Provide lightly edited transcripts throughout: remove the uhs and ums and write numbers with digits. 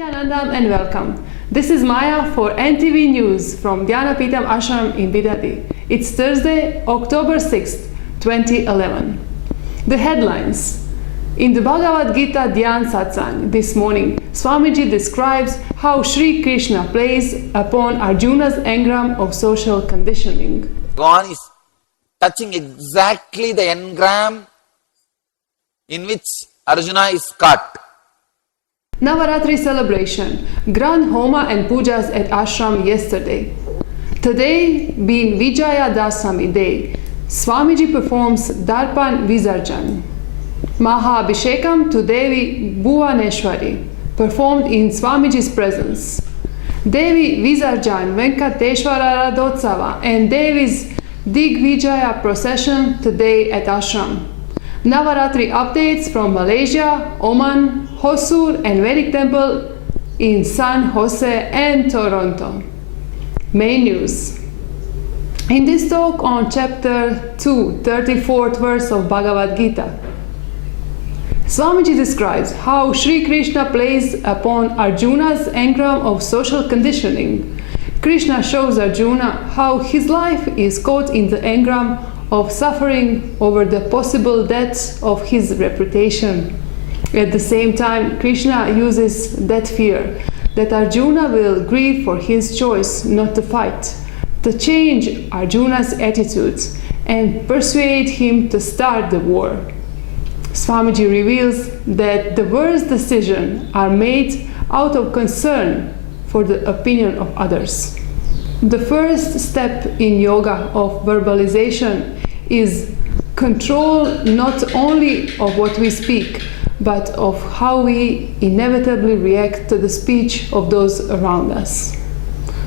Nithyananda and welcome. This is Maya for NTV News from Dhyana Ashram in Bidadi. It's Thursday, October 6th, 2011. The headlines. In the Bagavad Gita Dhyan Satsang this morning, Swamiji describes how Sri Krishna plays upon Arjuna's engram of social conditioning. Bhagavan is touching exactly the engram in which Arjuna is caught. Navaratri celebration, grand homa and pujas at ashram yesterday. Today, being VIJAYA Dasami day, Swamiji performs Darpan Visarjan. Maha Abishekam to Devi Bhuvaneshwari, performed in Swamiji's presence. Devi Bhuvaneshwari, Venkateswara rathotsava and Devi's DigVijaya procession today at ashram. Navaratri updates from Malaysia, Oman, Hosur and Vedic temple in San Jose and Toronto. Main news. In this talk on chapter 2, 34th verse of Bagavad Gita, Swamiji describes how Sri Krishna plays upon Arjuna's engram of social conditioning. Krishna shows Arjuna how his life is caught in the engram of suffering over the possible death of his reputation. At the same time, Krishna uses that fear that Arjuna will grieve for his choice not to fight, to change Arjuna's attitudes and persuade him to start the war. Swamiji reveals that the worst decisions are made out of concern for the opinion of others. The first step in yoga of verbalization is control not only of what we speak, but of how we inevitably react to the speech of those around us.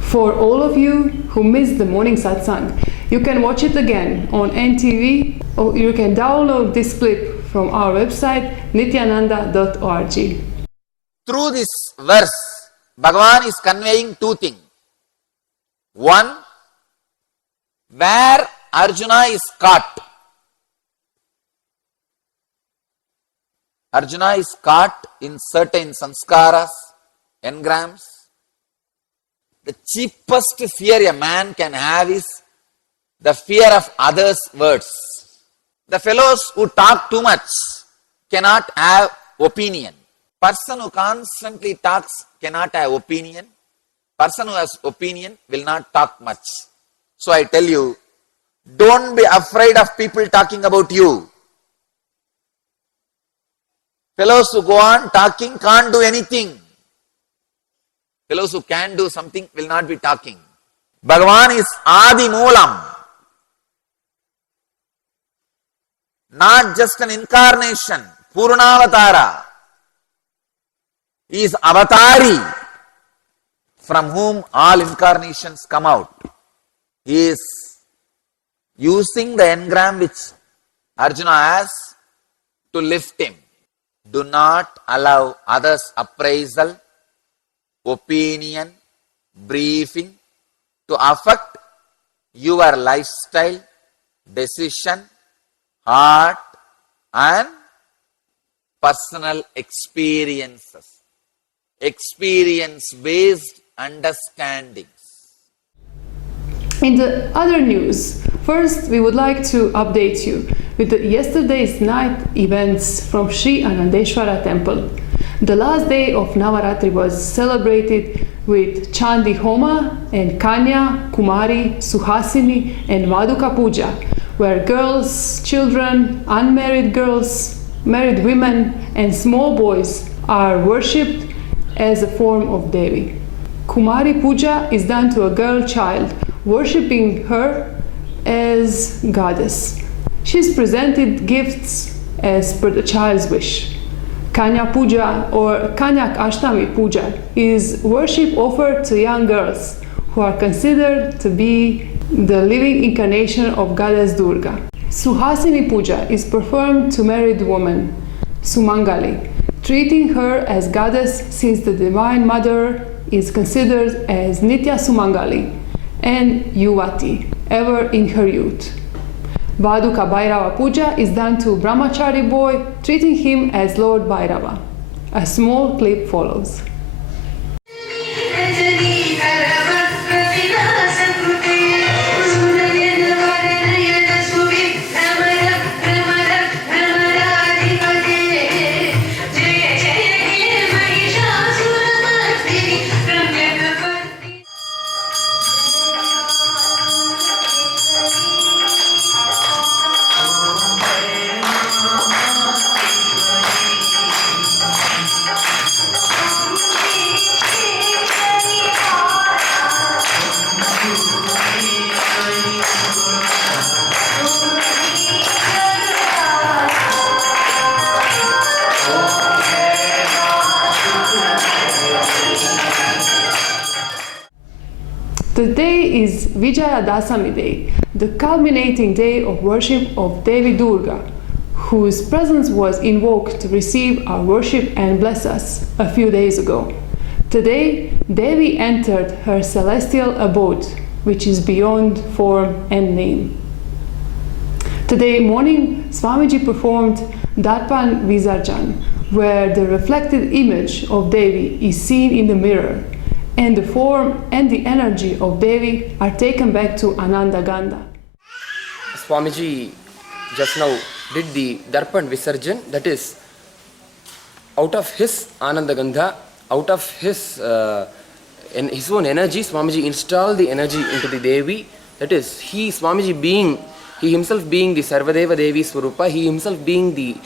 For all of you who missed the morning satsang, you can watch it again on NTV, or you can download this clip from our website nithyananda.org. Through this verse, Bhagavan is conveying two things. One, where Arjuna is caught. Arjuna is caught in certain sanskaras, engrams. The cheapest fear a man can have is the fear of others' words. The fellows who talk too much cannot have opinion. Person who constantly talks cannot have opinion. Person who has opinion will not talk much. So I tell you, don't be afraid of people talking about you. Fellows who go on talking can't do anything. Fellows who can do something will not be talking. Bhagavan is Adi Moolam. Not just an incarnation, Purnavatara. He is Avatari, from whom all incarnations come out. He is using the engram which Arjuna has to lift him. Do not allow others' appraisal, opinion, briefing to affect your lifestyle, decision, heart and personal experiences. Experience-based understandings. In the other news, first we would like to update you with yesterday's night events from Sri Anandeshwara temple. The last day of Navaratri was celebrated with Chandi Homa and Kanya, Kumari, Suhasini and Vaduka Puja, where girls, children, unmarried girls, married women and small boys are worshipped as a form of Devi. Kumari Puja is done to a girl child, worshipping her as goddess. She is presented gifts as per the child's wish. Kanya Puja or Kanyak Ashtami Puja is worship offered to young girls who are considered to be the living incarnation of goddess Durga. Suhasini Puja is performed to married woman, Sumangali, treating her as goddess since the Divine Mother is considered as Nitya Sumangali and Yuvati, ever in her youth. Vaduka Bhairava Puja is done to Brahmachari boy, treating him as Lord Bhairava. A small clip follows. Today is VIJAYA Dasami Day, the culminating day of worship of Devi Durga, whose presence was invoked to receive our worship and bless us a few days ago. Today, Devi entered her celestial abode, which is beyond form and name. Today morning, Swamiji performed Darpan Visarjan, where the reflected image of Devi is seen in the mirror, and the form and the energy of Devi are taken back to Ananda Gandha. Swamiji just now did the Darpan Visarjan, that is, out of his Ananda Gandha, out of his own energy, Swamiji installed the energy into the Devi. That is, he himself being the Sarvadeva Devi Swarupa, he himself being the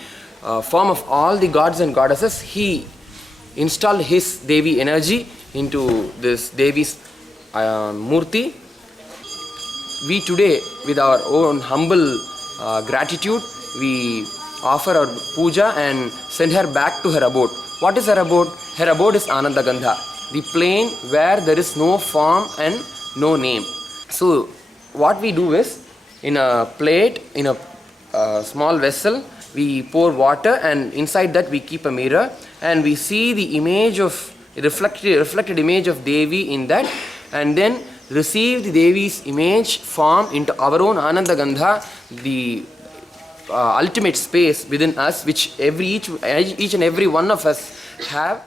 form of all the gods and goddesses, he installed his Devi energy into this Devi's Murti. We today, with our own humble gratitude, we offer our puja and send her back to her abode. What is her abode? Her abode is Ananda Gandha, the plane where there is no form and no name. So what we do is, in a plate, in a small vessel, we pour water, and inside that we keep a mirror, and we see the image of reflected image of Devi in that, and then receive the Devi's image form into our own Ananda Gandha, the ultimate space within us, which each and every one of us have.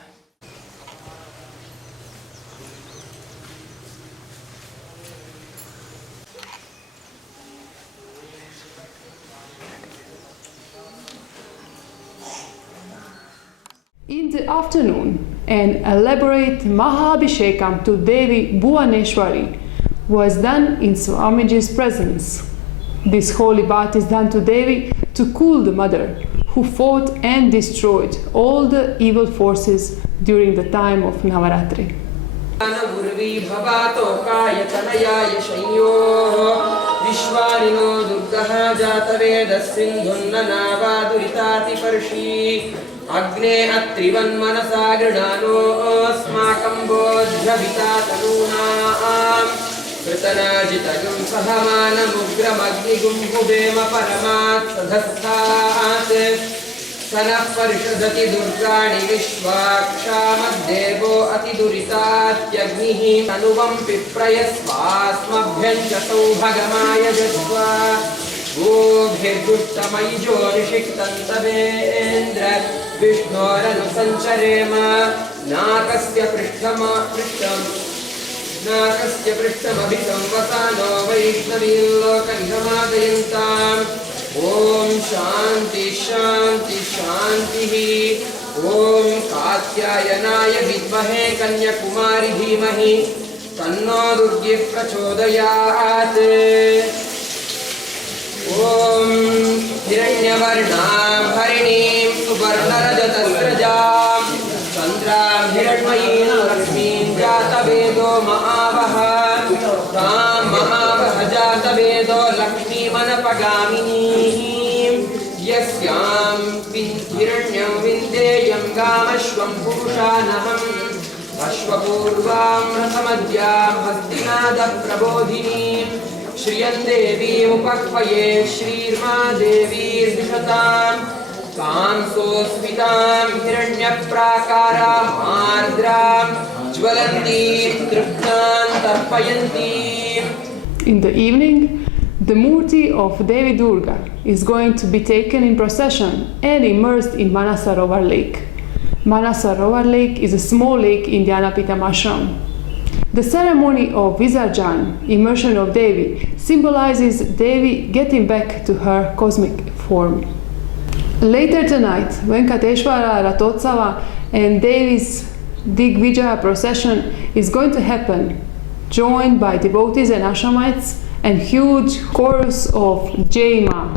In the afternoon, an elaborate Maha Abishekam to Devi Bhuvaneshwari was done in Swamiji's presence. This holy bath is done to Devi to cool the mother, who fought and destroyed all the evil forces during the time of Navaratri. Agne atrivan manasa gridano smakam bodhyavita tanunam kritanajitagam sahamana mugram agnigum hubema paramat sadhasthat sanah parishadati durgani vishvakshamaddevo atiduritatyagnihi anuvam piprayasvasmabhyancha saubhagamaya jasva Bhirguttamai Jorishiktantavedra Vishnoranu Sanchareema Nakasya Prishtam Abhitam Vasano Vaishnavilokanihamadayantam Om Shanti Shanti Shanti Om Katyayanaya Vidmahe Kanyakumari Dhimahi Tanno Durgi Prachodayate Om Hiranyavarnam Harinim Suvarnarajatastrajam Chandram Hiranmayim Lakshmim Jatavedo Maavaha Tam Maavaha Jatavedo Lakshmi Manapagamini Yasyam Hiranyam Vindeyam Gamashvam Purushanaham Ashwapurvam Rathamadhyam Hastinada Prabodhinim Shriyan Devi Upakvaye Shrirma Devi Vishatam Kamso Svitam Hiranya Prakara Mardram Jvalanti Triptan Tarpayanti. In the evening, the Murti of Devi Durga is going to be taken in procession and immersed in Manasarovar Lake. Manasarovar Lake is a small lake in Dhyanapitam ashram. The ceremony of Visarjan, immersion of Devi, symbolizes Devi getting back to her cosmic form. Later tonight, Venkateswara, rathotsava and Devi's DigVijaya procession is going to happen, joined by devotees and ashramites and huge chorus of Jai Ma.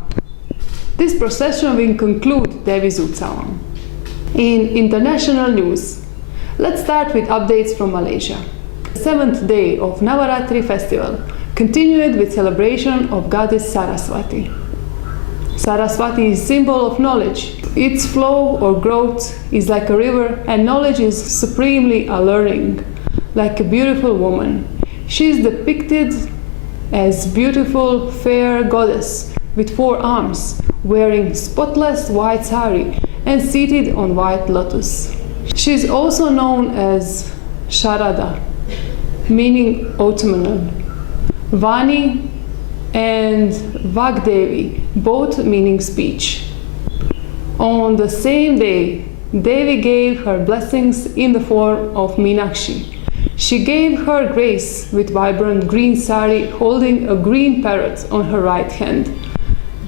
This procession will conclude Devi's Utsavam. In international news, let's start with updates from Malaysia. The 7th day of Navaratri festival continued with celebration of goddess Saraswati. Saraswati is symbol of knowledge. Its flow or growth is like a river, and knowledge is supremely alluring, like a beautiful woman. She is depicted as beautiful, fair goddess with 4 arms, wearing spotless white sari and seated on white lotus. She is also known as Sharada, meaning autumnal, Vani and Vagdevi, both meaning speech. On the same day, Devi gave her blessings in the form of Meenakshi. She gave her grace with vibrant green sari, holding a green parrot on her right hand.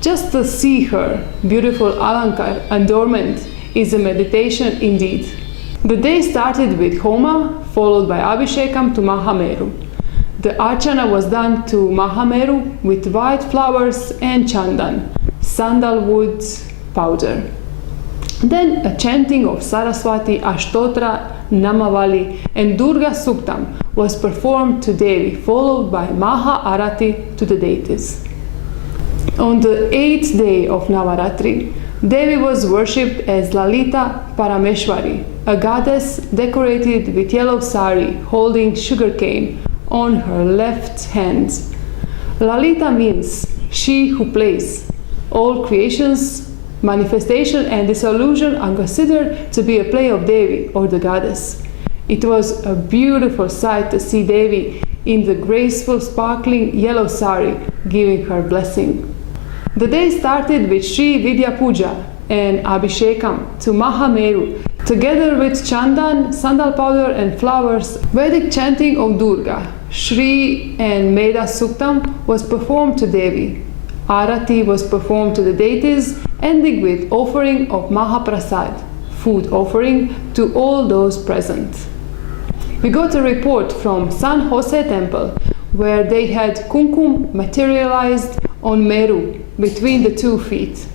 Just to see her beautiful alankar adornment is a meditation indeed. The day started with homa, followed by Abishekam to Mahameru. The archana was done to Mahameru with white flowers and chandan, sandalwood powder. Then a chanting of Saraswati, Ashtotra, Namavali and Durga Suktam was performed to Devi, followed by Maha Arati to the deities. On the 8th day of Navaratri, Devi was worshipped as Lalita Parameshwari, a goddess decorated with yellow sari holding sugarcane on her left hand. Lalita means she who plays. All creations, manifestation and dissolution are considered to be a play of Devi or the goddess. It was a beautiful sight to see Devi in the graceful sparkling yellow sari giving her blessing. The day started with Sri Vidya Puja and Abhishekam to Mahameru, together with chandan, sandal powder and flowers. Vedic chanting of Durga, Shri and Meda Suktam was performed to Devi. Arati was performed to the deities, ending with offering of Mahaprasad, food offering to all those present. We got a report from San Jose temple where they had kumkum materialized on Meru between the 2 feet.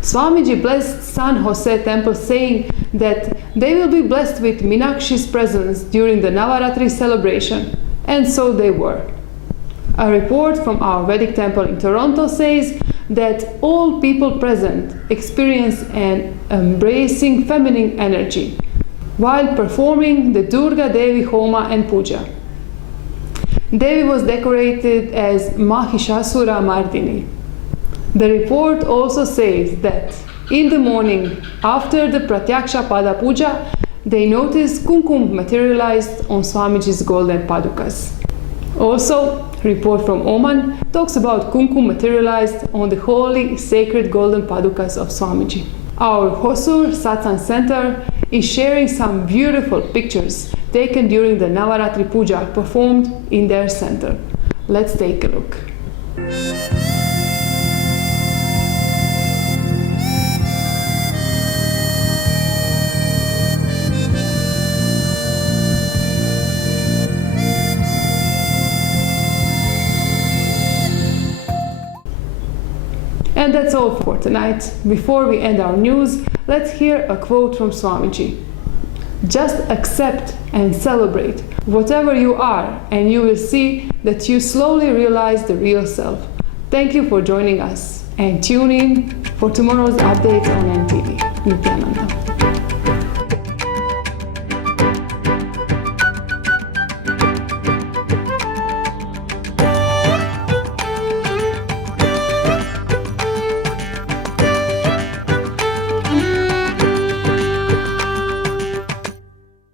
Swamiji blessed San Jose temple, saying that they will be blessed with Meenakshi's presence during the Navaratri celebration, and so they were. A report from our Vedic temple in Toronto says that all people present experience an embracing feminine energy while performing the Durga Devi homa and puja. Devi was decorated as Mahishasura Mardini. The report also says that in the morning after the Pratyaksha Pada Puja, they noticed kumkum materialized on Swamiji's golden padukas. Also, report from Oman talks about kumkum materialized on the holy sacred golden padukas of Swamiji. Our Hosur Satsang Center is sharing some beautiful pictures taken during the Navaratri Puja performed in their center. Let's take a look. And that's all for tonight. Before we end our news, let's hear a quote from Swamiji. Just accept and celebrate whatever you are, and you will see that you slowly realize the real self. Thank you for joining us, and tune in for tomorrow's update on NTV. Nithyananda.